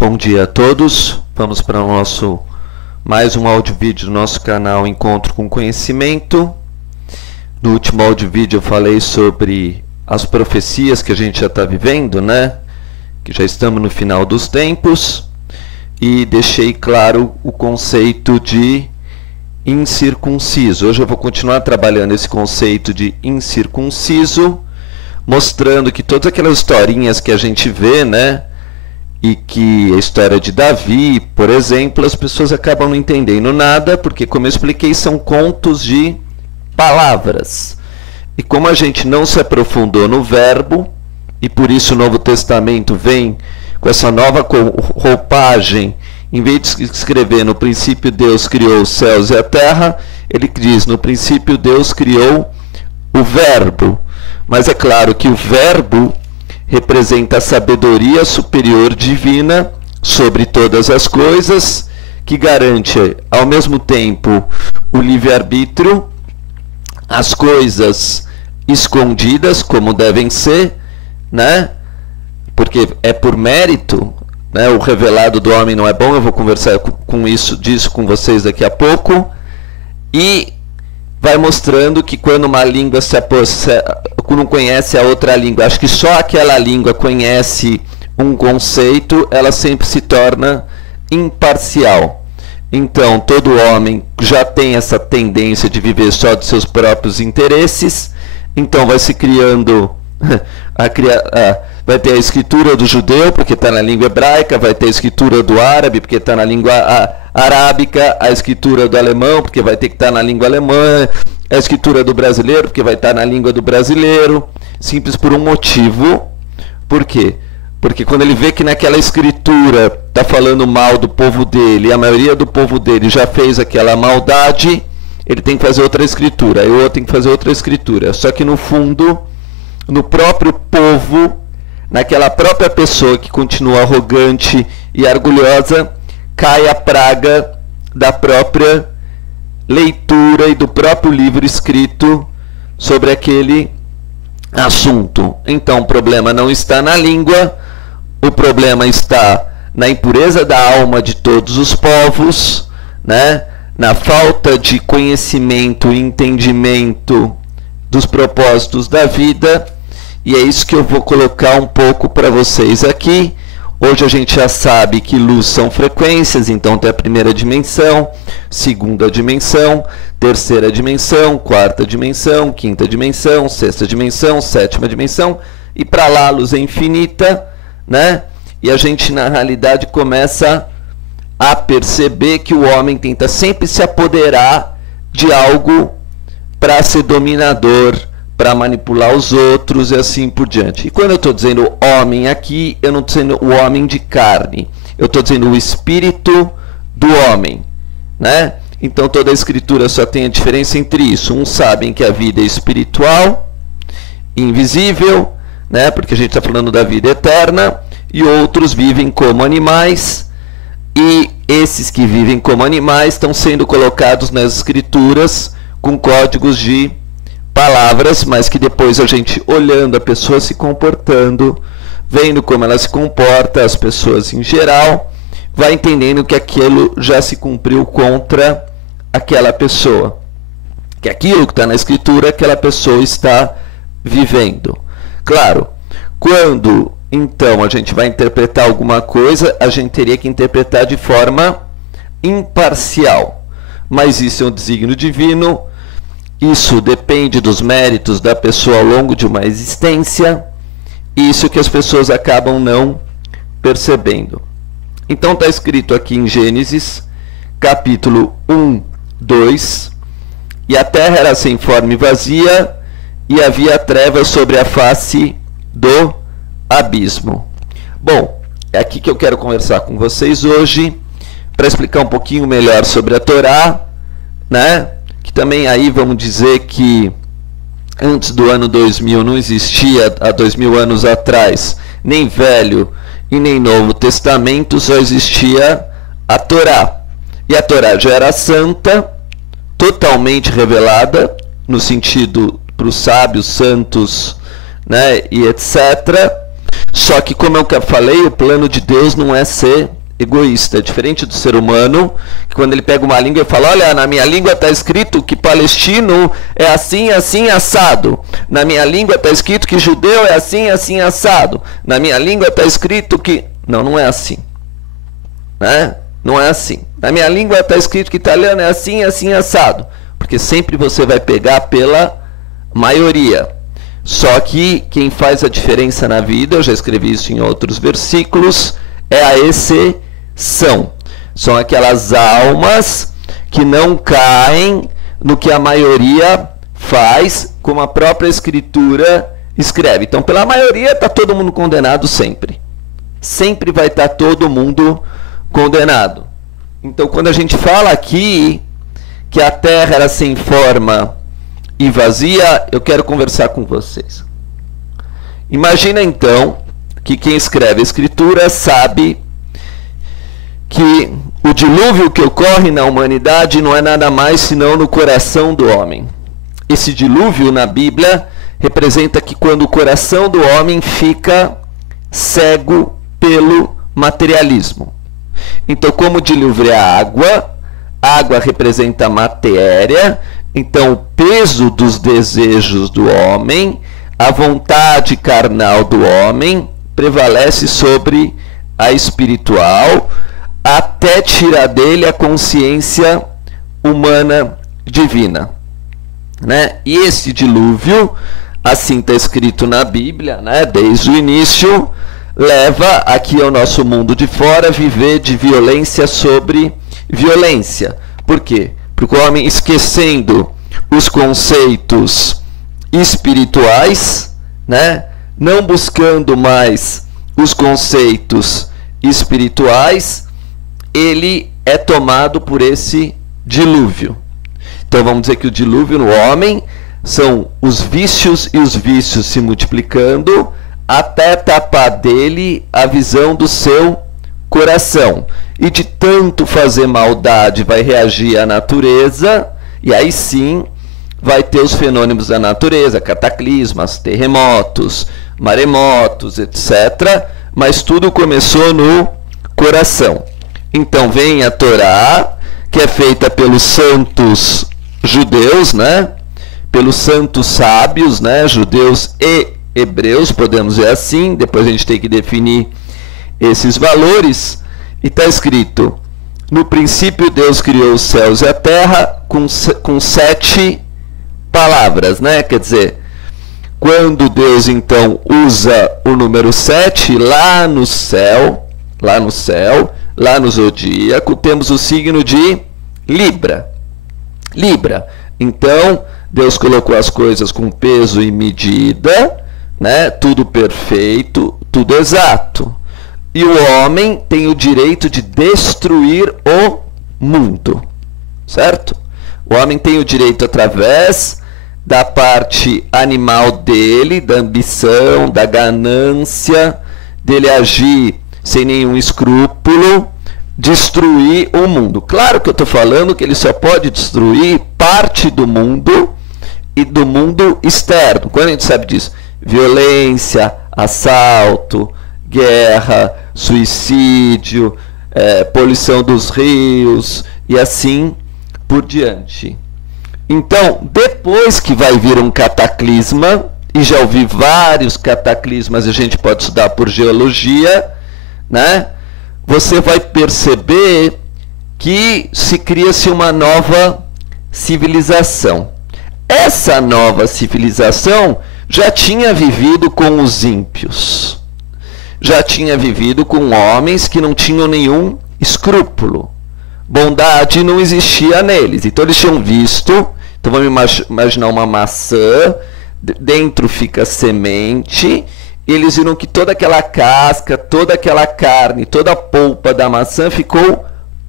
Bom dia a todos. Vamos para mais um áudio vídeo do nosso canal Encontro com Conhecimento. No último áudio vídeo eu falei sobre as profecias que a gente já está vivendo, né? Que já estamos no final dos tempos, e deixei claro o conceito de incircunciso. Hoje eu vou continuar trabalhando esse conceito de incircunciso, mostrando que todas aquelas historinhas que a gente vê, né? E que a história de Davi, por exemplo, as pessoas acabam não entendendo nada, porque, como eu expliquei, são contos de palavras. E como a gente não se aprofundou no verbo, e por isso o Novo Testamento vem com essa nova roupagem, em vez de escrever no princípio Deus criou os céus e a terra, ele diz no princípio Deus criou o verbo. Mas é claro que o verbo representa a sabedoria superior divina sobre todas as coisas, que garante ao mesmo tempo o livre-arbítrio, as coisas escondidas como devem ser, né? Porque é por mérito, né? O revelado do homem não é bom. Eu vou conversar disso com vocês daqui a pouco. E vai mostrando que quando uma língua não conhece a outra língua, acho que só aquela língua conhece um conceito, ela sempre se torna imparcial. Então, todo homem já tem essa tendência de viver só de seus próprios interesses, então vai se criando, vai ter a escritura do judeu, porque está na língua hebraica, vai ter a escritura do árabe, porque está na língua arábica, a escritura do alemão, porque vai ter que estar na língua alemã, a escritura do brasileiro, porque vai estar na língua do brasileiro, simples por um motivo. Por quê? Porque quando ele vê que naquela escritura está falando mal do povo dele, e a maioria do povo dele já fez aquela maldade, ele tem que fazer outra escritura, aí o outro tem que fazer outra escritura. Só que no fundo, no próprio povo, naquela própria pessoa que continua arrogante e orgulhosa, cai a praga da própria leitura e do próprio livro escrito sobre aquele assunto. Então o problema não está na língua, o problema está na impureza da alma de todos os povos, né? Na falta de conhecimento e entendimento dos propósitos da vida, e é isso que eu vou colocar um pouco para vocês aqui. Hoje a gente já sabe que luz são frequências, então tem a primeira dimensão, segunda dimensão, terceira dimensão, quarta dimensão, quinta dimensão, sexta dimensão, sétima dimensão, e para lá a luz é infinita, né? E a gente na realidade começa a perceber que o homem tenta sempre se apoderar de algo para ser dominador, para manipular os outros e assim por diante. E quando eu estou dizendo homem aqui, eu não estou dizendo o homem de carne, eu estou dizendo o espírito do homem, né? Então toda a escritura só tem a diferença entre isso. Uns sabem que a vida é espiritual, invisível, né? Porque a gente está falando da vida eterna, e outros vivem como animais, e esses que vivem como animais estão sendo colocados nas escrituras com códigos de palavras, mas que depois a gente, olhando a pessoa se comportando, vendo como ela se comporta, as pessoas em geral, vai entendendo que aquilo já se cumpriu contra aquela pessoa, que aquilo que está na escritura, aquela pessoa está vivendo. Claro, quando então a gente vai interpretar alguma coisa, a gente teria que interpretar de forma imparcial, mas isso é um desígnio divino. Isso depende dos méritos da pessoa ao longo de uma existência, isso que as pessoas acabam não percebendo. Então está escrito aqui em Gênesis, capítulo 1, 2, e a terra era sem forma e vazia, e havia trevas sobre a face do abismo. Bom, é aqui que eu quero conversar com vocês hoje, para explicar um pouquinho melhor sobre a Torá, né? Que também aí vamos dizer que antes do ano 2000 não existia, há 2000 anos atrás, nem Velho e nem Novo Testamento, só existia a Torá. E a Torá já era santa, totalmente revelada, no sentido para os sábios, santos, né, e etc. Só que, como eu falei, o plano de Deus não é ser egoísta. É diferente do ser humano, que quando ele pega uma língua e fala, olha, na minha língua está escrito que palestino é assim, assim, assado. Na minha língua está escrito que judeu é assim, assim, assado. Na minha língua está escrito que... Não, não é assim. Né? Não é assim. Na minha língua está escrito que italiano é assim, assim, assado. Porque sempre você vai pegar pela maioria. Só que quem faz a diferença na vida, eu já escrevi isso em outros versículos, é a exceção. São aquelas almas que não caem no que a maioria faz, como a própria Escritura escreve. Então, pela maioria, está todo mundo condenado sempre. Sempre vai estar todo mundo condenado. Então, quando a gente fala aqui que a terra era sem forma e vazia, eu quero conversar com vocês. Imagina, então, que quem escreve a Escritura sabe que o dilúvio que ocorre na humanidade não é nada mais senão no coração do homem. Esse dilúvio na Bíblia representa que quando o coração do homem fica cego pelo materialismo. Então, como o dilúvio é a água representa a matéria, então o peso dos desejos do homem, a vontade carnal do homem, prevalece sobre a espiritual, até tirar dele a consciência humana divina. Né? E esse dilúvio, assim está escrito na Bíblia, né? Desde o início, leva aqui ao nosso mundo de fora a viver de violência sobre violência. Por quê? Porque o homem, esquecendo os conceitos espirituais, né? Não buscando mais os conceitos espirituais, ele é tomado por esse dilúvio. Então vamos dizer que o dilúvio no homem são os vícios e os vícios se multiplicando até tapar dele a visão do seu coração. E de tanto fazer maldade vai reagir à natureza, e aí sim vai ter os fenômenos da natureza, cataclismas, terremotos, maremotos, etc. Mas tudo começou no coração. Então vem a Torá, que é feita pelos santos judeus, né? Pelos santos sábios, né? Judeus e hebreus, podemos dizer assim. Depois a gente tem que definir esses valores. E está escrito, no princípio Deus criou os céus e a terra com 7 palavras, né? Quer dizer, quando Deus então usa o número 7, lá no céu, lá no zodíaco, temos o signo de Libra. Então, Deus colocou as coisas com peso e medida, né? Tudo perfeito, tudo exato. E o homem tem o direito de destruir o mundo, certo? O homem tem o direito, através da parte animal dele, da ambição, da ganância, dele agir sem nenhum escrúpulo, destruir o mundo. Claro que eu estou falando que ele só pode destruir parte do mundo e do mundo externo. Quando a gente sabe disso? Violência, assalto, guerra, suicídio, poluição dos rios e assim por diante. Então, depois que vai vir um cataclisma, e já ouvi vários cataclismas, a gente pode estudar por geologia, né? Você vai perceber que se cria-se uma nova civilização. Essa nova civilização já tinha vivido com os ímpios. Já tinha vivido com homens que não tinham nenhum escrúpulo. Bondade não existia neles. Então eles tinham visto, então vamos imaginar uma maçã, dentro fica semente, e eles viram que toda aquela casca, toda aquela carne, toda a polpa da maçã ficou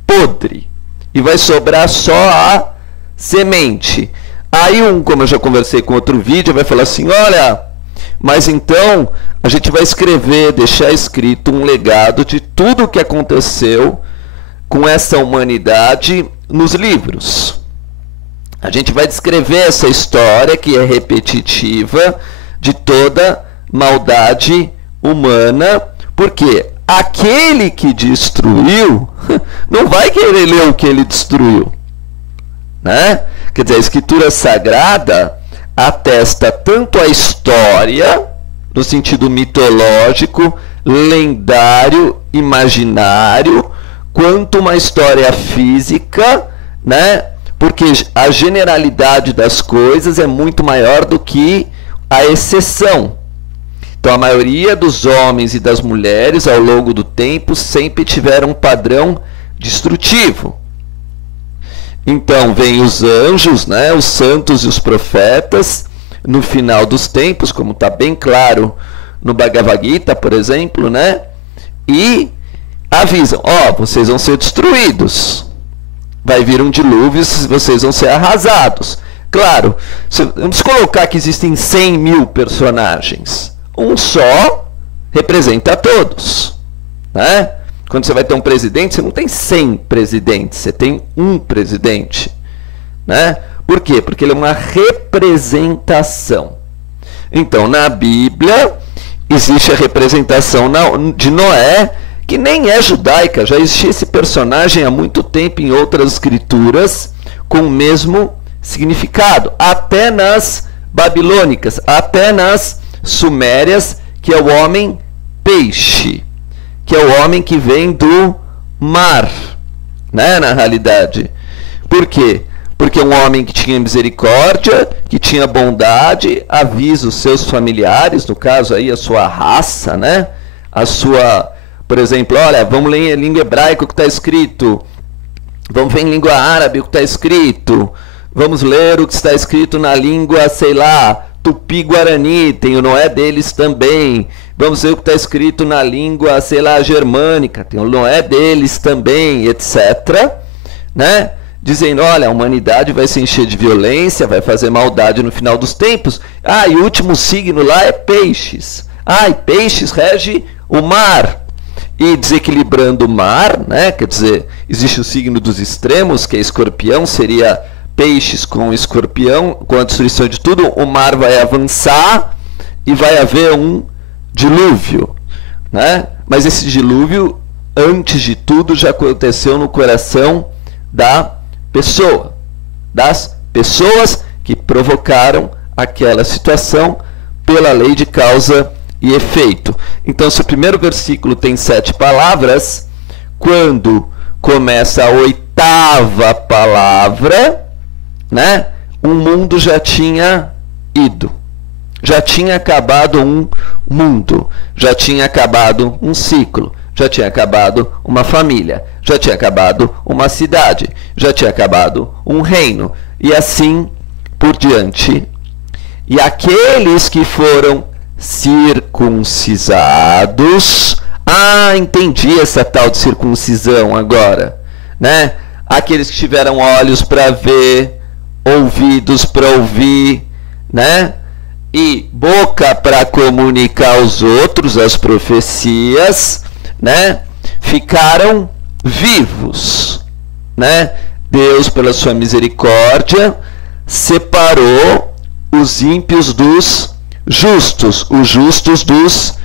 podre. E vai sobrar só a semente. Aí como eu já conversei com outro vídeo, vai falar assim, olha, mas então a gente vai escrever, deixar escrito um legado de tudo o que aconteceu com essa humanidade nos livros. A gente vai descrever essa história que é repetitiva de toda maldade humana, porque aquele que destruiu não vai querer ler o que ele destruiu, né? Quer dizer, a Escritura Sagrada atesta tanto a história, no sentido mitológico, lendário, imaginário, quanto uma história física, né? Porque a generalidade das coisas é muito maior do que a exceção. Então, a maioria dos homens e das mulheres, ao longo do tempo, sempre tiveram um padrão destrutivo. Então, vêm os anjos, né, os santos e os profetas, no final dos tempos, como está bem claro no Bhagavad Gita, por exemplo, né, e avisam, vocês vão ser destruídos. Vai vir um dilúvio, vocês vão ser arrasados. Claro, vamos colocar que existem 100 mil personagens. Um só representa a todos, né? Quando você vai ter um presidente, você não tem 100 presidentes, você tem um presidente, né? Por quê? Porque ele é uma representação. Então, na Bíblia, existe a representação de Noé, que nem é judaica, já existia esse personagem há muito tempo em outras escrituras, com o mesmo significado, até nas babilônicas, até nas sumérias, que é o homem peixe, que é o homem que vem do mar, né, na realidade. Por quê? Porque um homem que tinha misericórdia, que tinha bondade, avisa os seus familiares, no caso aí a sua raça, né, a sua... Por exemplo, olha, vamos ler em língua hebraica o que está escrito. Vamos ver em língua árabe o que está escrito. Vamos ler o que está escrito na língua, sei lá, tupi-guarani, tem o Noé deles também. Vamos ver o que está escrito na língua, sei lá, germânica, tem o Noé deles também, etc. Né? Dizendo, olha, a humanidade vai se encher de violência, vai fazer maldade no final dos tempos. E o último signo lá é peixes. E peixes rege o mar. E desequilibrando o mar, né? Quer dizer, existe o signo dos extremos, que é escorpião, seria peixes com escorpião, com a destruição de tudo, o mar vai avançar e vai haver um dilúvio, né? Mas esse dilúvio, antes de tudo, já aconteceu no coração da pessoa, das pessoas que provocaram aquela situação pela lei de causa e efeito. Então, se o primeiro versículo tem 7 palavras, quando começa a 8ª palavra, né, o mundo já tinha ido. Já tinha acabado um mundo, já tinha acabado um ciclo, já tinha acabado uma família, já tinha acabado uma cidade, já tinha acabado um reino, e assim por diante. E aqueles que foram circuncisados, entendi essa tal de circuncisão agora, né? Aqueles que tiveram olhos para ver, ouvidos para ouvir, né? E boca para comunicar aos outros as profecias, né? Ficaram vivos, né? Deus, pela sua misericórdia, separou os ímpios dos justos, os justos dos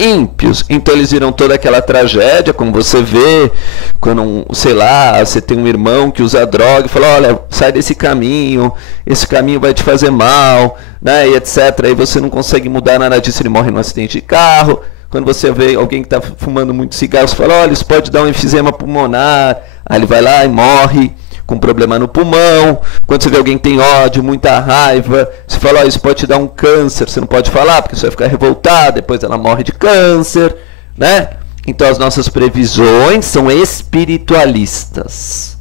ímpios. Então eles viram toda aquela tragédia, como você vê, quando, sei lá, você tem um irmão que usa droga e fala, olha, sai desse caminho, esse caminho vai te fazer mal, né, e etc. Aí você não consegue mudar nada disso, ele morre num acidente de carro. Quando você vê alguém que está fumando muito cigarro, você fala, olha, isso pode dar um enfisema pulmonar, aí ele vai lá e morre com problema no pulmão. Quando você vê alguém que tem ódio, muita raiva, você fala, isso pode te dar um câncer, você não pode falar, porque você vai ficar revoltado, depois ela morre de câncer, né? Então as nossas previsões são espiritualistas.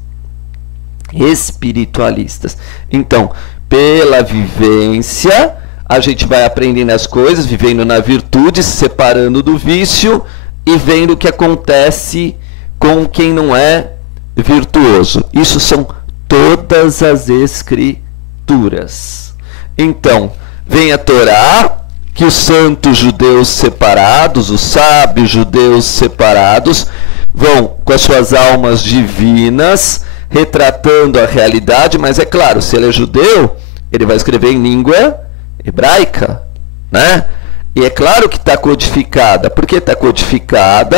Espiritualistas. Então, pela vivência, a gente vai aprendendo as coisas, vivendo na virtude, se separando do vício e vendo o que acontece com quem não é virtuoso. Isso são todas as escrituras. Então, vem a Torá, que os santos judeus separados, os sábios judeus separados, vão com as suas almas divinas, retratando a realidade, mas é claro, se ele é judeu, ele vai escrever em língua hebraica, né? E é claro que está codificada. Por que está codificada?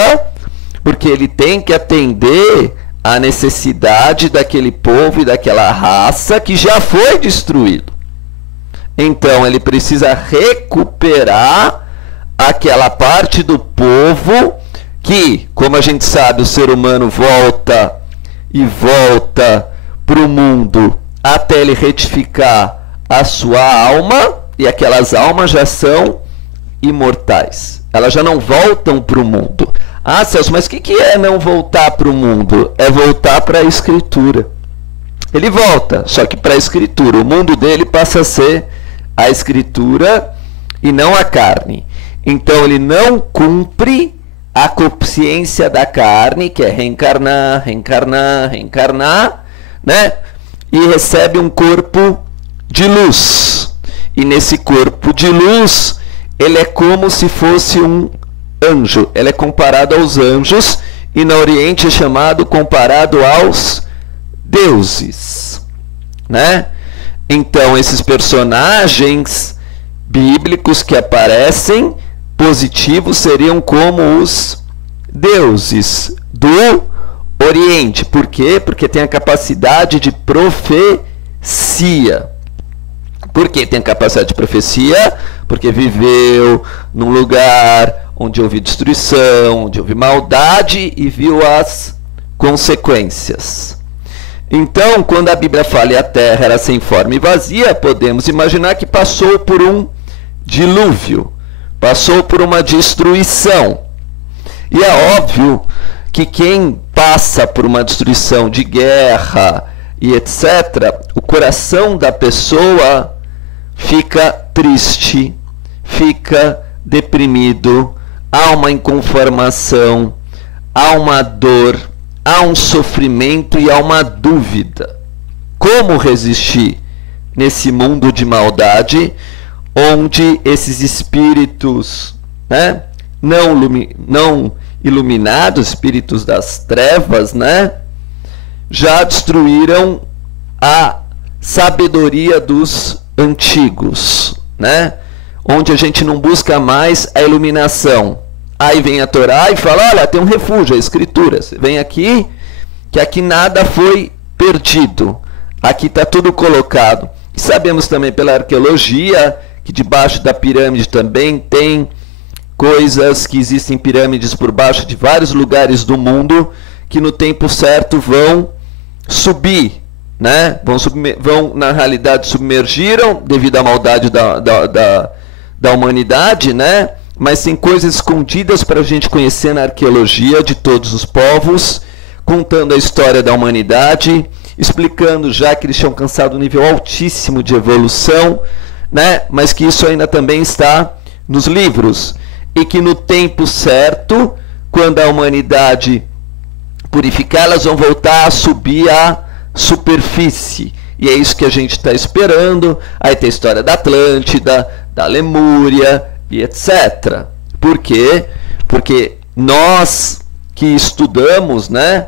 Porque ele tem que atender à necessidade daquele povo e daquela raça que já foi destruído. Então ele precisa recuperar aquela parte do povo que, como a gente sabe, o ser humano volta e volta para o mundo até ele retificar a sua alma, e aquelas almas já são imortais. Elas já não voltam para o mundo. Ah, Celso, mas o que é não voltar para o mundo? É voltar para a Escritura. Ele volta, só que para a Escritura. O mundo dele passa a ser a Escritura e não a carne. Então ele não cumpre a consciência da carne, que é reencarnar, reencarnar, reencarnar, né? E recebe um corpo de luz. E nesse corpo de luz, ele é como se fosse um anjo. Ele é comparado aos anjos, e no Oriente é chamado comparado aos deuses, né? Então esses personagens bíblicos que aparecem positivos seriam como os deuses do Oriente. Por quê? Porque tem a capacidade de profecia. Por que tem a capacidade de profecia? Porque viveu num lugar onde houve destruição, onde houve maldade e viu as consequências. Então, quando a Bíblia fala que a terra era sem forma e vazia, podemos imaginar que passou por um dilúvio, passou por uma destruição. E é óbvio que quem passa por uma destruição de guerra e etc., o coração da pessoa fica triste, fica deprimido, há uma inconformação, há uma dor, há um sofrimento e há uma dúvida. Como resistir nesse mundo de maldade, onde esses espíritos, né, não iluminados, espíritos das trevas, né, já destruíram a sabedoria dos antigos, né, onde a gente não busca mais a iluminação. Aí vem a Torá e fala, olha, tem um refúgio, a Escritura. Você vem aqui, que aqui nada foi perdido. Aqui está tudo colocado. E sabemos também pela arqueologia que debaixo da pirâmide também tem coisas, que existem pirâmides por baixo de vários lugares do mundo, que no tempo certo vão subir, né? Vão na realidade, submergiram devido à maldade da humanidade, né? Mas tem coisas escondidas para a gente conhecer na arqueologia de todos os povos, contando a história da humanidade, explicando já que eles tinham alcançado um nível altíssimo de evolução, né? Mas que isso ainda também está nos livros. E que no tempo certo, quando a humanidade purificar, elas vão voltar a subir à superfície. E é isso que a gente está esperando. Aí tem a história da Atlântida, da Lemúria e etc. Por quê? Porque nós que estudamos, né,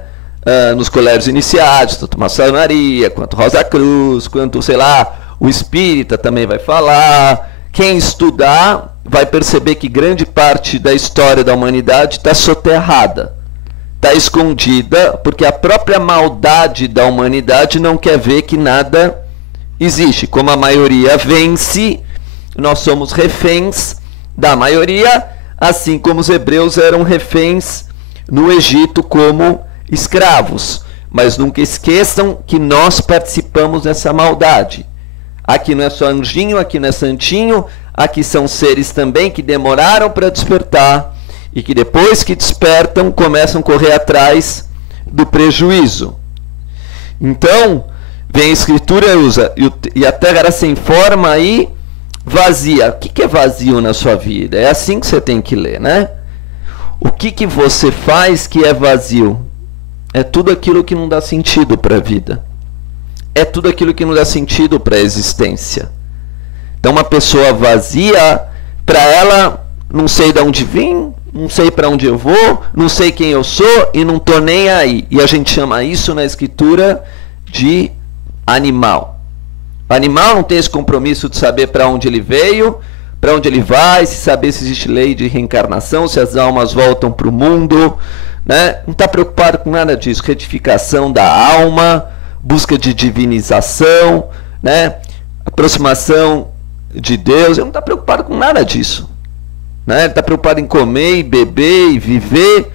nos colégios iniciados, tanto maçonaria, quanto Rosa Cruz, quanto, sei lá, o espírita também vai falar. Quem estudar vai perceber que grande parte da história da humanidade está soterrada, está escondida, porque a própria maldade da humanidade não quer ver que nada existe. Como a maioria vence, nós somos reféns da maioria, assim como os hebreus eram reféns no Egito como escravos. Mas nunca esqueçam que nós participamos dessa maldade. Aqui não é só anjinho, aqui não é santinho, aqui são seres também que demoraram para despertar e que depois que despertam começam a correr atrás do prejuízo. Então, vem a Escritura e usa, e a terra era sem forma e vazia. O que é vazio na sua vida? É assim que você tem que ler, né? O que você faz que é vazio? É tudo aquilo que não dá sentido para a vida. É tudo aquilo que não dá sentido para a existência. Então uma pessoa vazia, para ela, não sei de onde vim, não sei para onde eu vou, não sei quem eu sou e não estou nem aí. E a gente chama isso na Escritura de animal. O animal não tem esse compromisso de saber para onde ele veio, para onde ele vai, se saber se existe lei de reencarnação, se as almas voltam para o mundo, né? Não está preocupado com nada disso. Retificação da alma, busca de divinização, né? Aproximação de Deus. Ele não está preocupado com nada disso, né? Ele está preocupado em comer e beber e viver,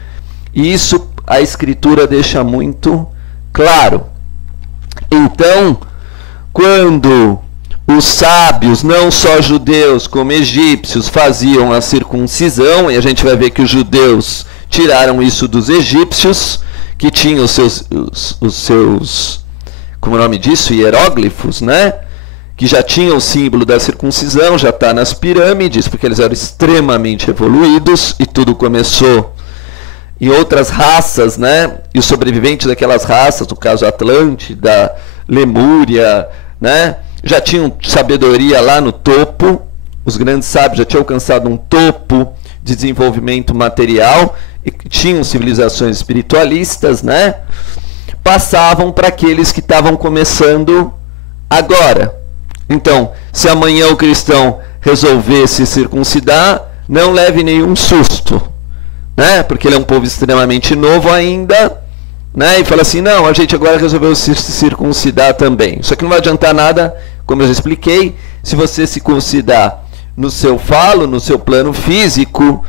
e isso a Escritura deixa muito claro. Então, quando os sábios, não só judeus como egípcios, faziam a circuncisão, e a gente vai ver que os judeus tiraram isso dos egípcios, que tinham os seus como é o nome disso? Hieróglifos, né? Que já tinham o símbolo da circuncisão, já está nas pirâmides, porque eles eram extremamente evoluídos, e tudo começou em outras raças, né? E os sobreviventes daquelas raças, no caso Atlântida, Lemúria, né? Já tinham sabedoria lá no topo, os grandes sábios já tinham alcançado um topo de desenvolvimento material, e tinham civilizações espiritualistas, né? Passavam para aqueles que estavam começando agora. Então, se amanhã o cristão resolver se circuncidar, não leve nenhum susto, né? Porque ele é um povo extremamente novo ainda, né? E fala assim, não, a gente agora resolveu se circuncidar também. Isso aqui não vai adiantar nada, como eu já expliquei, se você se circuncidar no seu falo, no seu plano físico,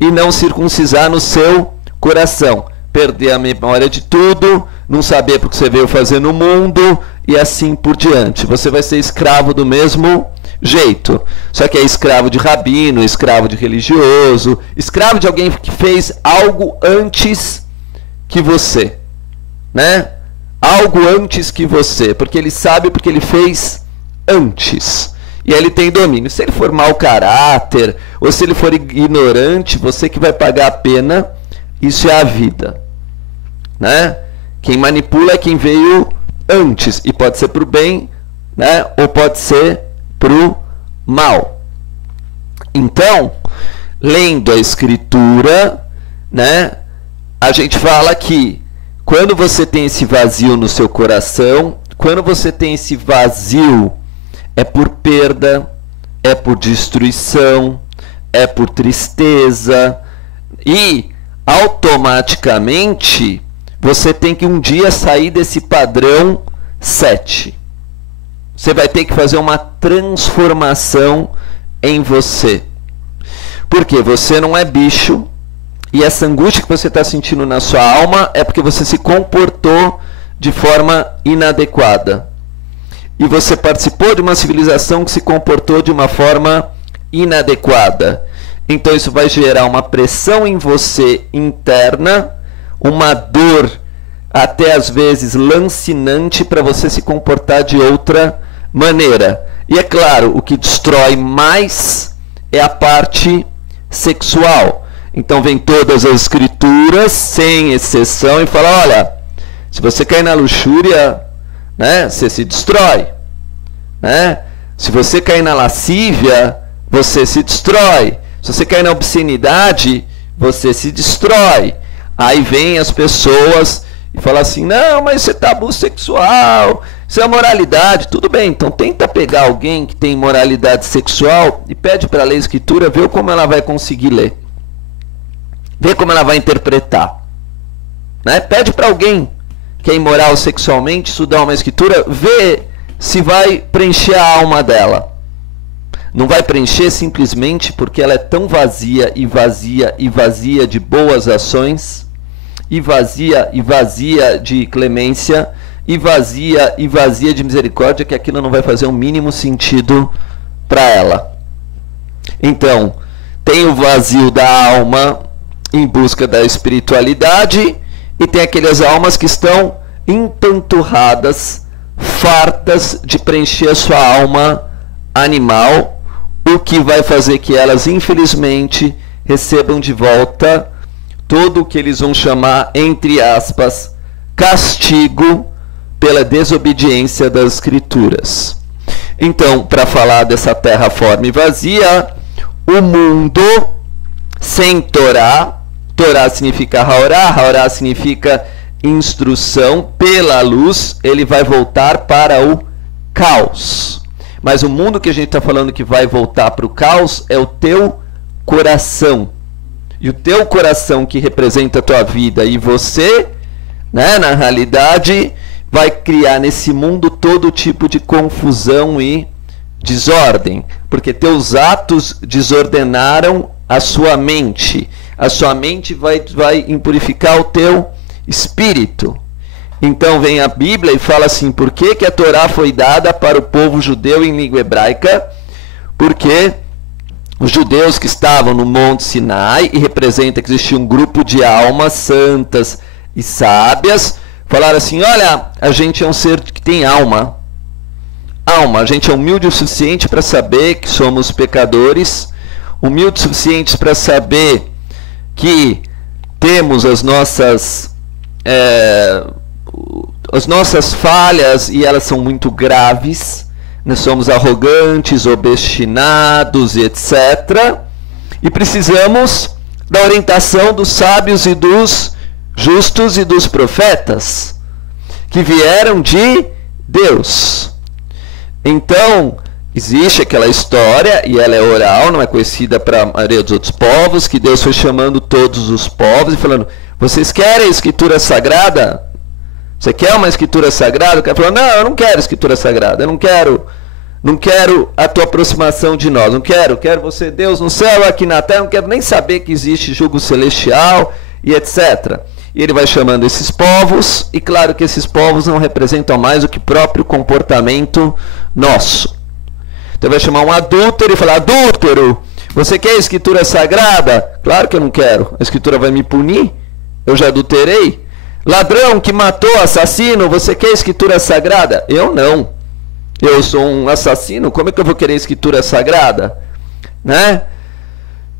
e não circuncisar no seu coração. Perder a memória de tudo, não saber porque você veio fazer no mundo, e assim por diante. Você vai ser escravo do mesmo jeito. Só que é escravo de rabino, escravo de religioso, escravo de alguém que fez algo antes que você, né? Algo antes que você, porque ele sabe, porque ele fez antes. E aí ele tem domínio. Se ele for mau caráter, ou se ele for ignorante, você que vai pagar a pena. Isso é a vida, né? Quem manipula é quem veio antes, e pode ser para o bem, né? Ou pode ser para o mal. Então, lendo a Escritura, né? A gente fala que quando você tem esse vazio no seu coração, quando você tem esse vazio, é por perda, é por destruição, é por tristeza, e automaticamente você tem que um dia sair desse padrão 7. Você vai ter que fazer uma transformação em você. Porque você não é bicho, e essa angústia que você está sentindo na sua alma é porque você se comportou de forma inadequada. E você participou de uma civilização que se comportou de uma forma inadequada. Então isso vai gerar uma pressão em você interna, uma dor até às vezes lancinante para você se comportar de outra maneira. E é claro, o que destrói mais é a parte sexual. Então vem todas as escrituras, sem exceção, e fala, olha, se você cair na luxúria, né, você se destrói, né? Se você cair na lascívia, você se destrói. Se você cair na obscenidade, você se destrói. Aí vem as pessoas e falam assim, não, mas isso é tabu sexual, isso é moralidade. Tudo bem, então tenta pegar alguém que tem moralidade sexual e pede para ler a Escritura, vê como ela vai conseguir ler. Vê como ela vai interpretar, né? Pede para alguém que é imoral sexualmente estudar uma Escritura, vê se vai preencher a alma dela. Não vai preencher simplesmente porque ela é tão vazia e vazia e vazia de boas ações, e vazia de clemência, e vazia de misericórdia, que aquilo não vai fazer o mínimo sentido para ela. Então, tem o vazio da alma em busca da espiritualidade, e tem aquelas almas que estão empanturradas, fartas de preencher a sua alma animal, o que vai fazer que elas, infelizmente, recebam de volta todo o que eles vão chamar, entre aspas, castigo pela desobediência das Escrituras. Então, para falar dessa terra forma e vazia, o mundo sem Torá, Torá significa Haorá, Haorá significa instrução, pela luz, ele vai voltar para o caos. Mas o mundo que a gente está falando que vai voltar para o caos é o teu coração. E o teu coração que representa a tua vida e você, né, na realidade, vai criar nesse mundo todo tipo de confusão e desordem. Porque teus atos desordenaram a sua mente. A sua mente vai impurificar o teu espírito. Então vem a Bíblia e fala assim, por que que a Torá foi dada para o povo judeu em língua hebraica? Porque os judeus que estavam no Monte Sinai, e representa que existia um grupo de almas santas e sábias, falaram assim, olha, a gente é um ser que tem alma. A gente é humilde o suficiente para saber que somos pecadores, humilde o suficiente para saber que temos as nossas falhas e elas são muito graves. Nós somos arrogantes, obstinados, etc. E precisamos da orientação dos sábios e dos justos e dos profetas, que vieram de Deus. Então, existe aquela história, e ela é oral, não é conhecida para a maioria dos outros povos, que Deus foi chamando todos os povos e falando, vocês querem a escritura sagrada? Você quer uma escritura sagrada? O cara falou, não, eu não quero escritura sagrada, eu não quero a tua aproximação de nós, quero você, Deus, no céu, aqui na terra, não quero nem saber que existe jugo celestial e etc. E ele vai chamando esses povos, e claro que esses povos não representam mais do que próprio comportamento nosso. Então vai chamar um adúltero e falar, adúltero, você quer a escritura sagrada? Claro que eu não quero, a escritura vai me punir, eu já adulterei. Ladrão que matou, assassino, você quer a escritura sagrada? Eu não. Eu sou um assassino, como é que eu vou querer a escritura sagrada? Né?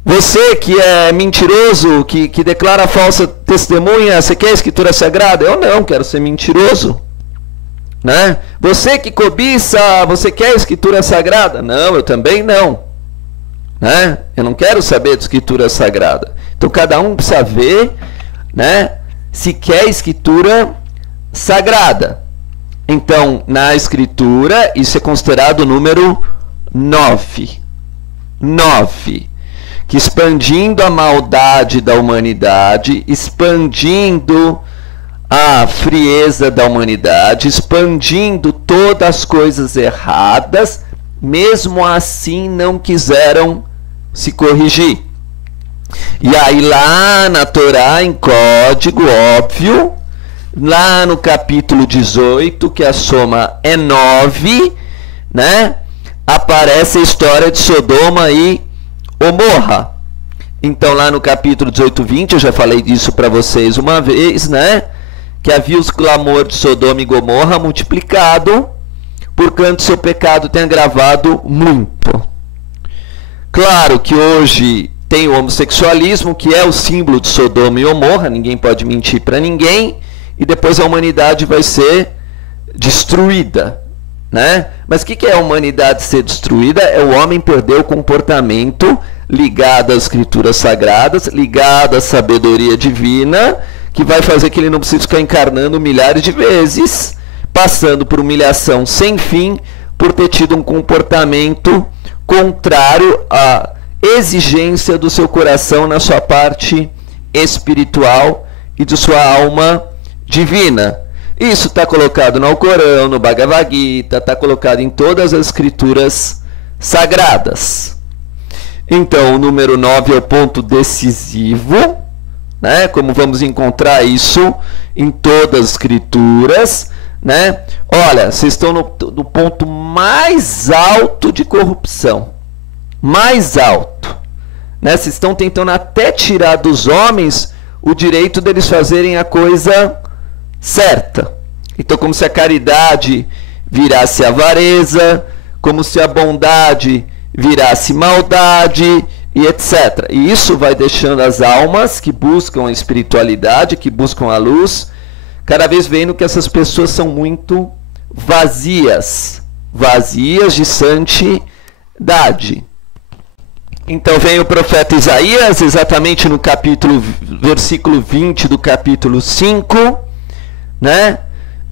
Você que é mentiroso, que declara falsa testemunha, você quer a escritura sagrada? Eu não, quero ser mentiroso. Né? Você que cobiça, você quer a escritura sagrada? Não, eu também não. Né? Eu não quero saber de escritura sagrada. Então cada um precisa ver, né, se quer escritura sagrada. Então, na escritura, isso é considerado o número 9. 9. Que expandindo a maldade da humanidade, expandindo a frieza da humanidade, expandindo todas as coisas erradas, mesmo assim não quiseram se corrigir. E aí lá na Torá, em código óbvio, lá no capítulo 18, que a soma é 9, né, aparece a história de Sodoma e Gomorra. Então lá no capítulo 18, 20, eu já falei disso para vocês uma vez, né, que havia os clamor de Sodoma e Gomorra multiplicado, porquanto seu pecado tem agravado muito. Claro que hoje tem o homossexualismo, que é o símbolo de Sodoma e Gomorra, ninguém pode mentir para ninguém, e depois a humanidade vai ser destruída, né? Mas o que é a humanidade ser destruída? É o homem perder o comportamento ligado às escrituras sagradas, ligado à sabedoria divina, que vai fazer que ele não precise ficar encarnando milhares de vezes, passando por humilhação sem fim, por ter tido um comportamento contrário à exigência do seu coração na sua parte espiritual e de sua alma divina. Isso está colocado no Alcorão, no Bhagavad Gita, está colocado em todas as escrituras sagradas. Então, o número 9 é o ponto decisivo, né? Como vamos encontrar isso em todas as escrituras, né? Olha, vocês estão no ponto mais alto de corrupção. Mais alto, né? Vocês estão tentando até tirar dos homens o direito deles fazerem a coisa certa. Então, como se a caridade virasse avareza, como se a bondade virasse maldade, e etc. E isso vai deixando as almas que buscam a espiritualidade, que buscam a luz, cada vez vendo que essas pessoas são muito vazias, vazias de santidade. Então vem o profeta Isaías, exatamente no versículo 20 do capítulo 5, né?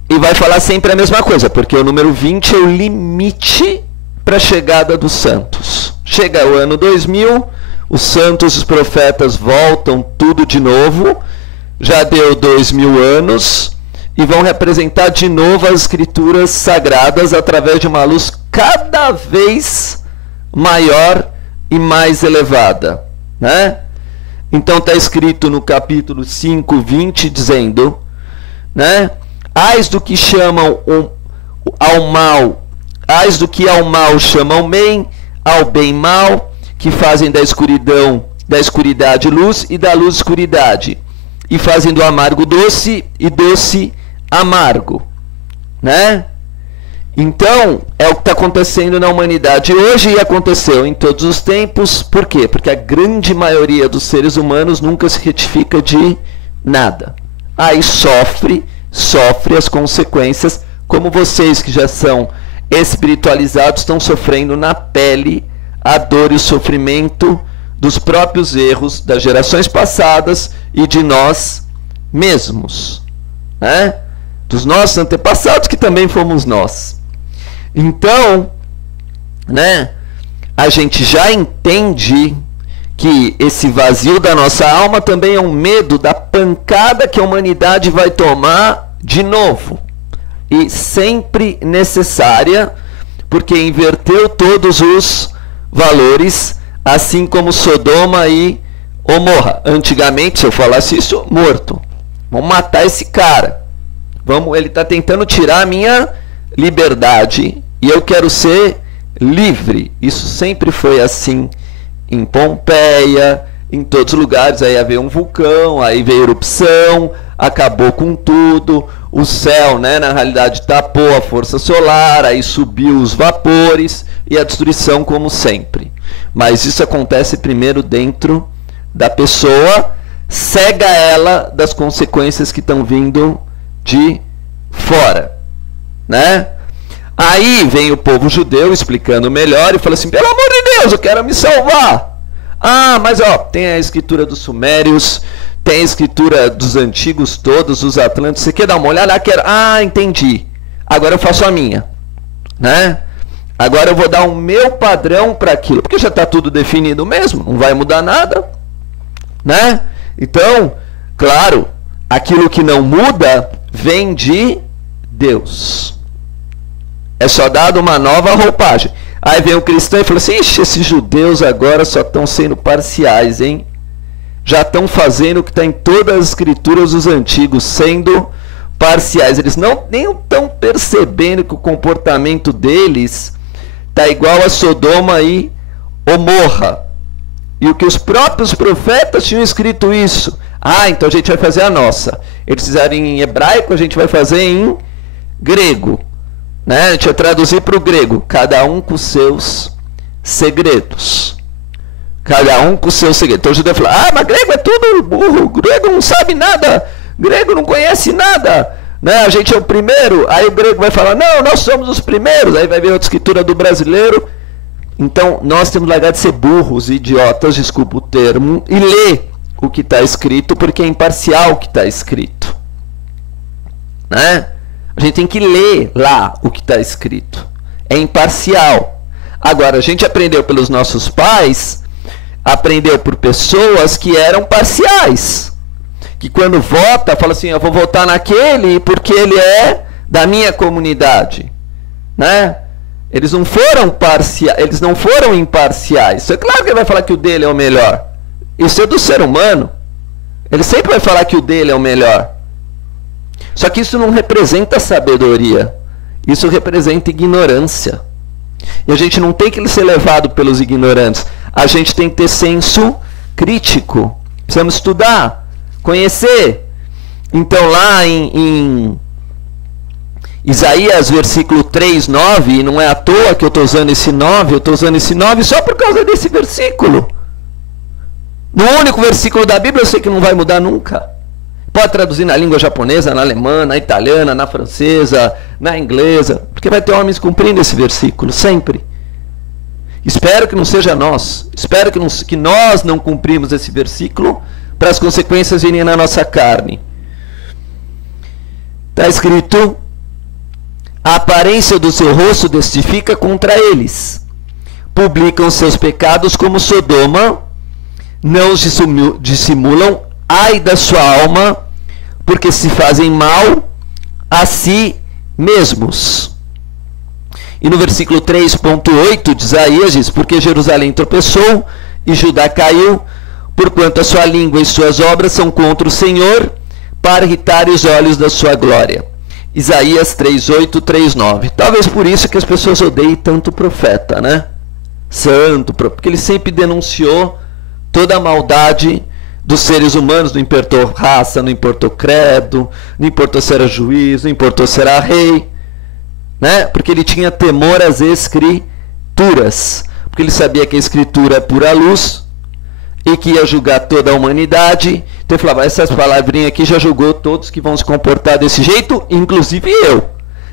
E vai falar sempre a mesma coisa, porque o número 20 é o limite para a chegada dos santos. Chega o ano 2000, os santos e os profetas voltam tudo de novo, já deu 2000 anos, e vão representar de novo as escrituras sagradas através de uma luz cada vez maior e mais elevada, né? Então está escrito no capítulo 5, 20, dizendo, né? Ais do que chamam ao mal, ais do que ao mal chamam bem, ao bem mal, que fazem da escuridade luz e da luz escuridade, e fazem do amargo doce e doce amargo, né? Então, é o que está acontecendo na humanidade hoje e aconteceu em todos os tempos. Por quê? Porque a grande maioria dos seres humanos nunca se retifica de nada. Aí sofre as consequências, como vocês que já são espiritualizados estão sofrendo na pele a dor e o sofrimento dos próprios erros das gerações passadas e de nós mesmos, né? Dos nossos antepassados, que também fomos nós. Então, né, a gente já entende que esse vazio da nossa alma também é um medo da pancada que a humanidade vai tomar de novo. E sempre necessária, porque inverteu todos os valores, assim como Sodoma e Gomorra. Antigamente, se eu falasse isso, morto. Vamos matar esse cara. Ele está tentando tirar a minha liberdade e eu quero ser livre. Isso sempre foi assim em Pompeia, em todos os lugares. Aí veio um vulcão, aí veio erupção, acabou com tudo. O céu, né, na realidade tapou a força solar, aí subiu os vapores e a destruição, como sempre. Mas isso acontece primeiro dentro da pessoa, cega ela das consequências que estão vindo de fora, né? Aí vem o povo judeu explicando melhor e fala assim: pelo amor de Deus, eu quero me salvar. Ah, mas ó, tem a escritura dos sumérios, tem a escritura dos antigos todos, os atlantes. Você quer dar uma olhada? Ah, entendi. Agora eu faço a minha, né? Agora eu vou dar o meu padrão para aquilo, porque já está tudo definido mesmo, não vai mudar nada, né? Então, claro, aquilo que não muda vem de Deus. É só dado uma nova roupagem. Aí vem o cristão e fala assim: ixi, esses judeus agora só estão sendo parciais, hein? Já estão fazendo o que está em todas as escrituras dos antigos, sendo parciais. Eles nem estão percebendo que o comportamento deles está igual a Sodoma e Gomorra. E o que os próprios profetas tinham escrito isso. Ah, então a gente vai fazer a nossa. Eles fizeram em hebraico, a gente vai fazer em grego, né? A gente vai traduzir para o grego. Cada um com seus segredos. Cada um com seus segredos. Então o judeu fala: ah, mas grego é tudo burro. Grego não sabe nada. Grego não conhece nada, né? A gente é o primeiro. Aí o grego vai falar: não, nós somos os primeiros. Aí vai ver outra escritura do brasileiro. Então nós temos que largar de ser burros, idiotas, desculpa o termo, e ler o que está escrito, porque é imparcial o que está escrito, né? A gente tem que ler lá o que está escrito. É imparcial. Agora, a gente aprendeu pelos nossos pais, aprendeu por pessoas que eram parciais. Que quando vota, fala assim: eu vou votar naquele porque ele é da minha comunidade, né? Eles não foram parciais, eles não foram imparciais. É claro que ele vai falar que o dele é o melhor. Isso é do ser humano. Ele sempre vai falar que o dele é o melhor. Só que isso não representa sabedoria. Isso representa ignorância. E a gente não tem que ser levado pelos ignorantes. A gente tem que ter senso crítico. Precisamos estudar, conhecer. Então lá em Isaías, versículo 3, 9, e não é à toa que eu estou usando esse 9, eu estou usando esse 9 só por causa desse versículo. No único versículo da Bíblia, eu sei que não vai mudar nunca. Pode traduzir na língua japonesa, na alemã, na italiana, na francesa, na inglesa, porque vai ter homens cumprindo esse versículo, sempre. Espero que não seja nós. Espero que nós não cumprimos esse versículo para as consequências virem na nossa carne. Está escrito: A aparência do seu rosto testifica contra eles. Publicam seus pecados como Sodoma, não os dissimulam, ai da sua alma, porque se fazem mal a si mesmos. E no versículo 3.8 de Isaías diz, porque Jerusalém tropeçou e Judá caiu, porquanto a sua língua e suas obras são contra o Senhor, para irritar os olhos da sua glória. Isaías 3.8, 3.9. Talvez por isso que as pessoas odeiem tanto o profeta, né? Santo, porque ele sempre denunciou toda a maldade dos seres humanos, não importou raça, não importou credo, não importou se era juiz, não importou se era rei, né? Porque ele tinha temor às escrituras, porque ele sabia que a escritura é pura luz e que ia julgar toda a humanidade. Então ele falava, essas palavrinhas aqui já julgou todos que vão se comportar desse jeito, inclusive eu.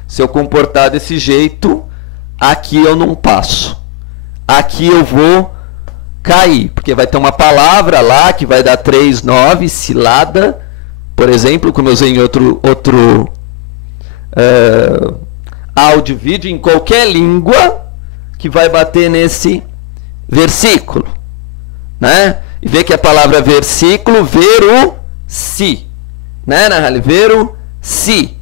Se eu comportar desse jeito, aqui eu não passo. Aqui eu vou cair, porque vai ter uma palavra lá que vai dar 3.9, cilada, por exemplo, como eu usei em outro áudio, vídeo, em qualquer língua, que vai bater nesse versículo, né? E vê que a palavra versículo, veru-si, né? Na realidade, veru-si.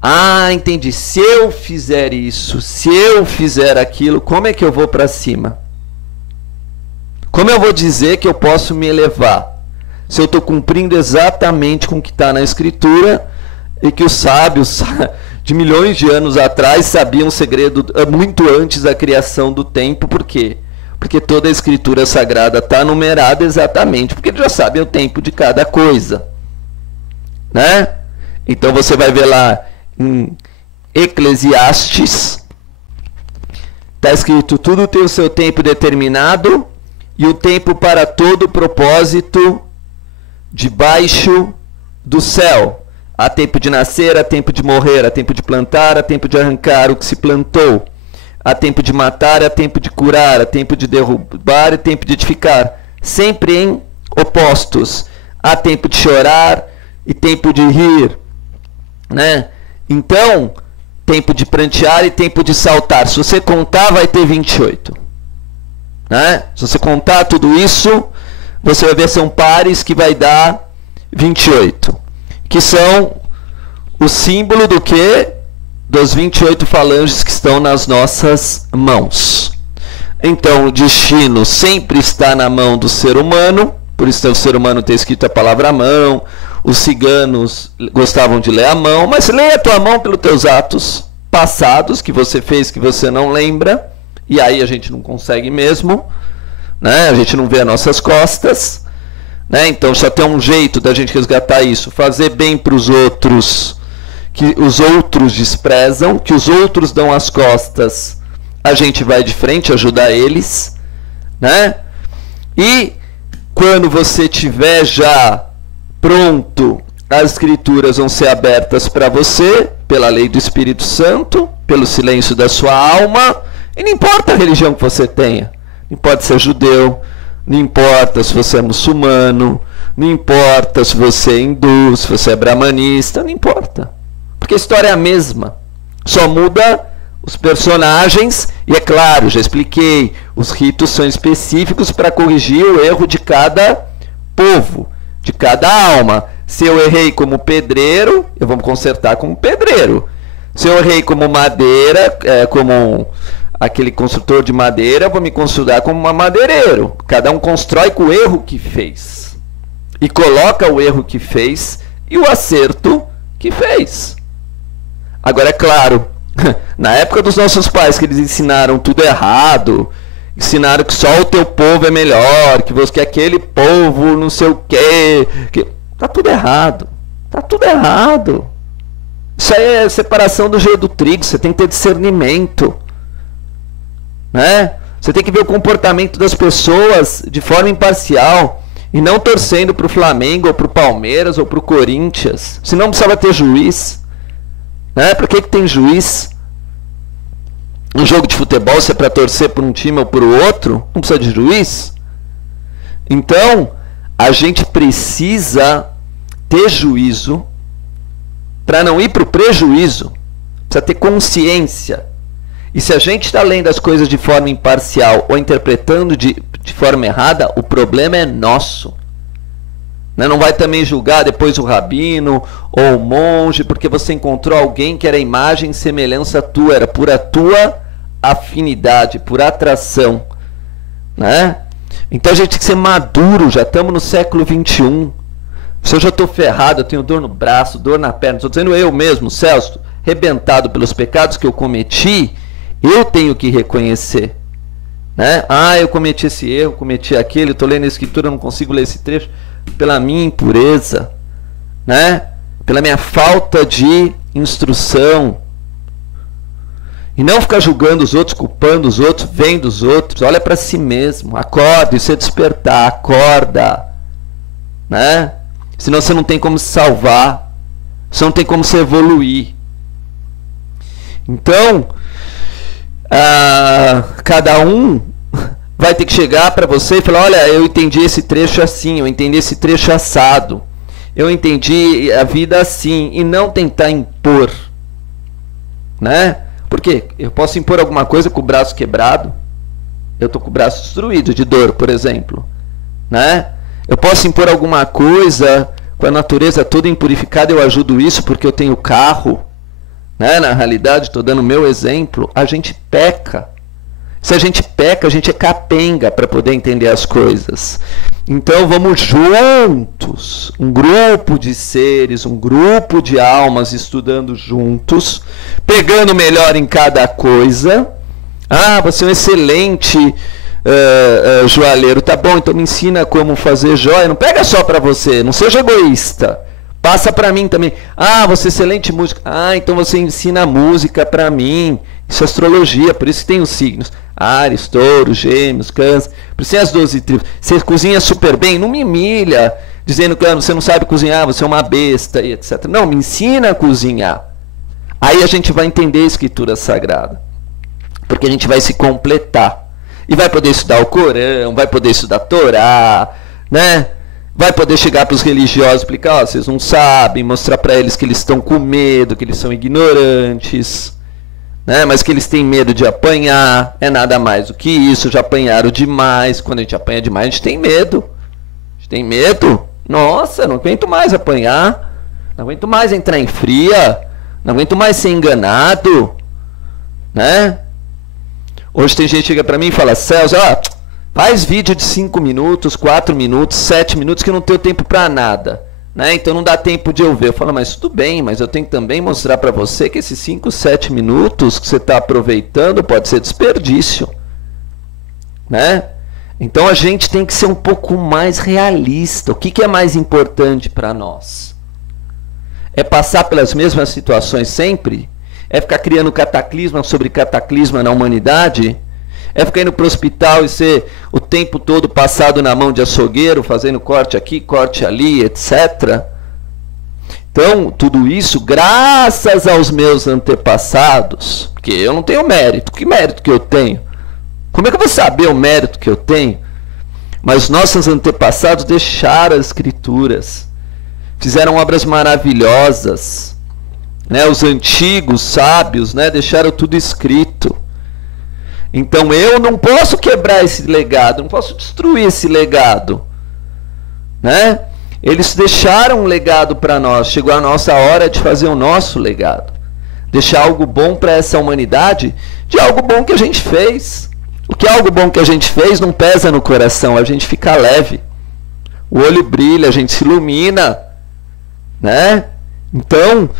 Ah, entendi. Se eu fizer isso, se eu fizer aquilo, como é que eu vou para cima? Como eu vou dizer que eu posso me elevar? Se eu estou cumprindo exatamente com o que está na Escritura e que os sábios de milhões de anos atrás sabiam o segredo muito antes da criação do tempo. Por quê? Porque toda a Escritura Sagrada está numerada exatamente, porque eles já sabem o tempo de cada coisa, né? Então você vai ver lá em Eclesiastes, está escrito, tudo tem o seu tempo determinado e o tempo para todo propósito debaixo do céu. Há tempo de nascer, há tempo de morrer, há tempo de plantar, há tempo de arrancar o que se plantou. Há tempo de matar, há tempo de curar, há tempo de derrubar e tempo de edificar. Sempre em opostos. Há tempo de chorar e tempo de rir, né? Então, tempo de prantear e tempo de saltar. Se você contar, vai ter 28. Né? Se você contar tudo isso, você vai ver são pares que vai dar 28. Que são o símbolo do quê? Dos 28 falanges que estão nas nossas mãos. Então, o destino sempre está na mão do ser humano. Por isso o ser humano tem escrito a palavra à mão. Os ciganos gostavam de ler a mão, mas leia a tua mão pelos teus atos passados que você fez, que você não lembra, e aí a gente não consegue mesmo, né? A gente não vê as nossas costas, né? Então só tem um jeito da gente resgatar isso, fazer bem para os outros, que os outros desprezam, que os outros dão as costas, a gente vai de frente ajudar eles, né? E quando você tiver já pronto, as escrituras vão ser abertas para você, pela lei do Espírito Santo, pelo silêncio da sua alma, e não importa a religião que você tenha, não importa se é judeu, não importa se você é muçulmano, não importa se você é hindu, se você é brahmanista, não importa, porque a história é a mesma, só muda os personagens, e é claro, já expliquei, os ritos são específicos para corrigir o erro de cada povo, de cada alma. Se eu errei como pedreiro, eu vou me consertar como pedreiro. Se eu errei como madeira, como aquele construtor de madeira, eu vou me consultar como um madeireiro. Cada um constrói com o erro que fez. E coloca o erro que fez e o acerto que fez. Agora, é claro, na época dos nossos pais, que eles ensinaram tudo errado, ensinaram que só o teu povo é melhor, que aquele povo não sei o quê, que tá tudo errado. Tá tudo errado. Isso aí é separação do joio do trigo, você tem que ter discernimento, né? Você tem que ver o comportamento das pessoas de forma imparcial e não torcendo para o Flamengo ou para o Palmeiras ou para o Corinthians. Senão precisava ter juiz, né? Para que tem juiz? Um jogo de futebol, se é para torcer por um time ou por outro, não precisa de juiz. Então, a gente precisa ter juízo para não ir para o prejuízo. precisa ter consciência. E se a gente está lendo as coisas de forma imparcial ou interpretando de forma errada, o problema é nosso. Não vai também julgar depois o rabino ou o monge, porque você encontrou alguém que era imagem e semelhança tua, era por a tua afinidade, por atração. Né? Então a gente tem que ser maduro, já estamos no século XXI. Se eu já estou ferrado, eu tenho dor no braço, dor na perna, estou dizendo eu mesmo, Celso, arrebentado pelos pecados que eu cometi, eu tenho que reconhecer. Né? Ah, eu cometi esse erro, cometi aquele, estou lendo a escritura, não consigo ler esse trecho, pela minha impureza, né? Pela minha falta de instrução. E não ficar julgando os outros, culpando os outros, vendo os outros. Olha para si mesmo, acorda, isso é despertar, acorda. Né? Senão você não tem como se salvar, você não tem como se evoluir. Então, cada um vai ter que chegar para você e falar, olha, eu entendi esse trecho assim, eu entendi esse trecho assado, eu entendi a vida assim, e não tentar impor. Né? Por quê? Eu posso impor alguma coisa com o braço quebrado, eu estou com o braço destruído de dor, por exemplo. Né? Eu posso impor alguma coisa com a natureza toda impurificada, eu ajudo isso porque eu tenho carro. Né? Na realidade, estou dando o meu exemplo, a gente peca. Se a gente peca, a gente é capenga para poder entender as coisas. Então vamos juntos, um grupo de seres, um grupo de almas estudando juntos, pegando melhor em cada coisa. Ah, você é um excelente joalheiro, tá bom, então me ensina como fazer joia. Não pega só para você, não seja egoísta. Passa para mim também. Ah, você é excelente música. Ah, então você ensina música para mim. Isso é astrologia, por isso que tem os signos. Áries, Touro, Gêmeos, Câncer. Por isso tem as 12 tribos. Você cozinha super bem, não me humilha, dizendo que você não sabe cozinhar, você é uma besta e etc. Não, me ensina a cozinhar. Aí a gente vai entender a escritura sagrada. Porque a gente vai se completar. E vai poder estudar o Corão, vai poder estudar a Torá, né? Vai poder chegar para os religiosos e explicar, ó, vocês não sabem, mostrar para eles que eles estão com medo, que eles são ignorantes, né? Mas que eles têm medo de apanhar, é nada mais do que isso, já apanharam demais. Quando a gente apanha demais, a gente tem medo. A gente tem medo. Nossa, não aguento mais apanhar, não aguento mais entrar em fria, não aguento mais ser enganado, né? Hoje tem gente que chega para mim e fala, Celso, faz vídeo de 5 minutos, 4 minutos, 7 minutos que eu não tenho tempo para nada. Né? Então não dá tempo de eu ver. Eu falo, mas tudo bem, mas eu tenho que também mostrar para você que esses 5, 7 minutos que você está aproveitando pode ser desperdício. Né? Então a gente tem que ser um pouco mais realista. O que é mais importante para nós? É passar pelas mesmas situações sempre? É ficar criando cataclisma sobre cataclisma na humanidade? É ficar indo para o hospital e ser o tempo todo passado na mão de açougueiro, fazendo corte aqui, corte ali, etc. Então, tudo isso graças aos meus antepassados, porque eu não tenho mérito. Que mérito que eu tenho? Como é que eu vou saber o mérito que eu tenho? Mas nossos antepassados deixaram as escrituras, fizeram obras maravilhosas, né? Os antigos sábios, né? Deixaram tudo escrito. Então eu não posso quebrar esse legado, não posso destruir esse legado, né? Eles deixaram um legado para nós, chegou a nossa hora de fazer o nosso legado, deixar algo bom para essa humanidade, de algo bom que a gente fez. O que é algo bom que a gente fez não pesa no coração, a gente fica leve, o olho brilha, a gente se ilumina, né? Então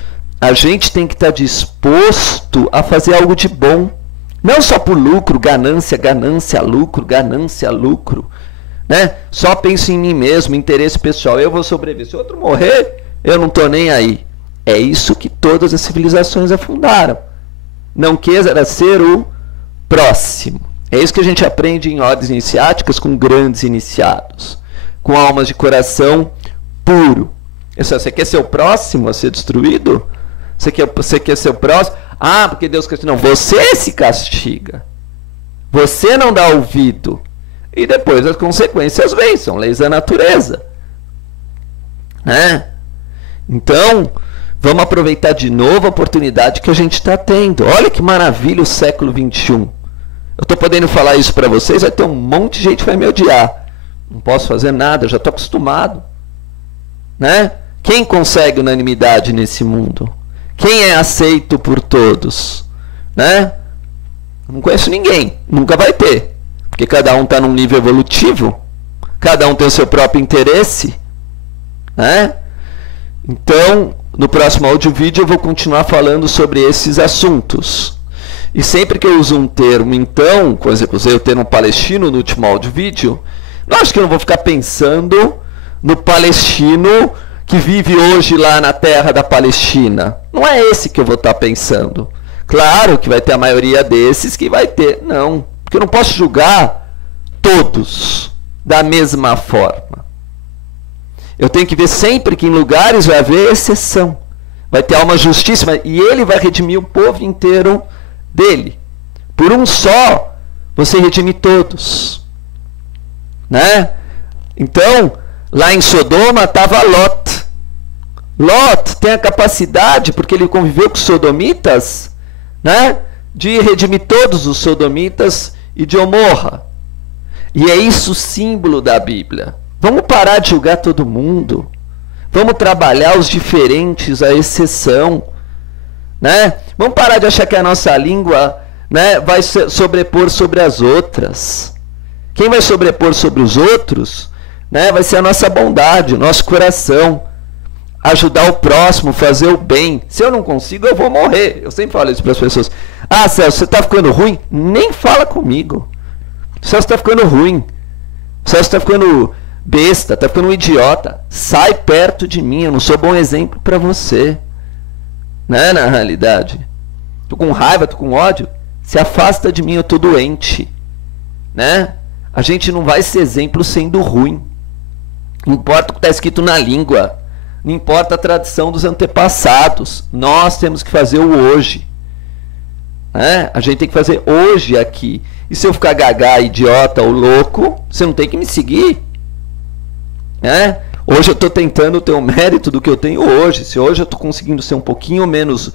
a gente tem que estar disposto a fazer algo de bom. Não só por lucro, ganância, ganância, lucro, ganância, lucro. Né? Só penso em mim mesmo, interesse pessoal. Eu vou sobreviver. Se outro morrer, eu não estou nem aí. É isso que todas as civilizações afundaram. Não queira ser o próximo. É isso que a gente aprende em ordens iniciáticas com grandes iniciados. Com almas de coração puro. Você quer ser o próximo a ser destruído? Você quer ser o próximo? Ah, porque Deus castiga. Não, você se castiga. Você não dá ouvido. E depois as consequências vêm, são leis da natureza. Né? Então, Vamos aproveitar de novo a oportunidade que a gente está tendo. Olha que maravilha o século XXI. Eu estou podendo falar isso para vocês, vai ter um monte de gente que vai me odiar. Não posso fazer nada, eu já estou acostumado. Né? Quem consegue unanimidade nesse mundo? Quem é aceito por todos? Né? Não conheço ninguém, nunca vai ter. Porque cada um está num nível evolutivo, cada um tem o seu próprio interesse. Né? Então, no próximo áudio vídeo eu vou continuar falando sobre esses assuntos. E sempre que eu uso um termo, então, por exemplo, usei o termo palestino no último áudio vídeo, eu acho que eu não vou ficar pensando no palestino que vive hoje lá na terra da Palestina. Não é esse que eu vou estar pensando. Claro que vai ter a maioria desses que vai ter. Não, porque eu não posso julgar todos da mesma forma. Eu tenho que ver sempre que em lugares vai haver exceção. Vai ter alma justíssima e ele vai redimir o povo inteiro dele. Por um só, você redime todos. Né? Então, lá em Sodoma estava Lot. Lot tem a capacidade, porque ele conviveu com os sodomitas, né, de redimir todos os sodomitas e de Gomorra. E é isso o símbolo da Bíblia. Vamos parar de julgar todo mundo. Vamos trabalhar os diferentes, a exceção. Né? Vamos parar de achar que a nossa língua, né, vai sobrepor sobre as outras. Quem vai sobrepor sobre os outros, né, vai ser a nossa bondade, o nosso coração. Ajudar o próximo, fazer o bem. Se eu não consigo, eu vou morrer. Eu sempre falo isso para as pessoas. Ah, Celso, você está ficando ruim? Nem fala comigo. Celso está ficando ruim. Celso está ficando besta, está ficando um idiota. Sai perto de mim, eu não sou bom exemplo para você. Né, na realidade. Tô com raiva, tô com ódio. Se afasta de mim, eu tô doente. Né? A gente não vai ser exemplo sendo ruim. Não importa o que está escrito na língua. Não importa a tradição dos antepassados. Nós temos que fazer o hoje. Né? A gente tem que fazer hoje aqui. E se eu ficar gaga, idiota ou louco, você não tem que me seguir. Né? Hoje eu estou tentando ter o mérito do que eu tenho hoje. Se hoje eu estou conseguindo ser um pouquinho menos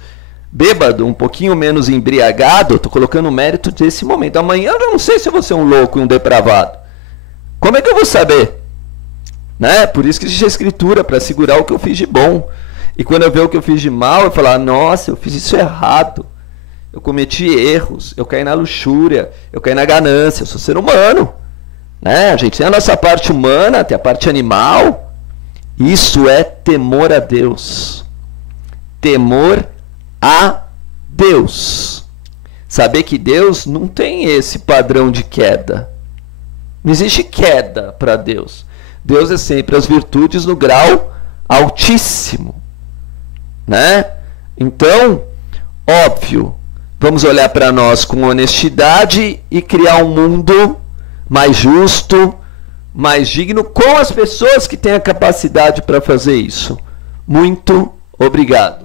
bêbado, um pouquinho menos embriagado, eu estou colocando o mérito desse momento. Amanhã eu não sei se eu vou ser um louco e um depravado. Como é que eu vou saber? Né? Por isso que existe a escritura, para segurar o que eu fiz de bom. E quando eu ver o que eu fiz de mal, eu falar, nossa, eu fiz isso errado. Eu cometi erros, eu caí na luxúria, eu caí na ganância, eu sou ser humano. Né? A gente tem a nossa parte humana, tem a parte animal. Isso é temor a Deus. Temor a Deus. Saber que Deus não tem esse padrão de queda. Não existe queda para Deus. Deus é sempre as virtudes no grau altíssimo. Né? Então, óbvio, vamos olhar para nós com honestidade e criar um mundo mais justo, mais digno, com as pessoas que têm a capacidade para fazer isso. Muito obrigado.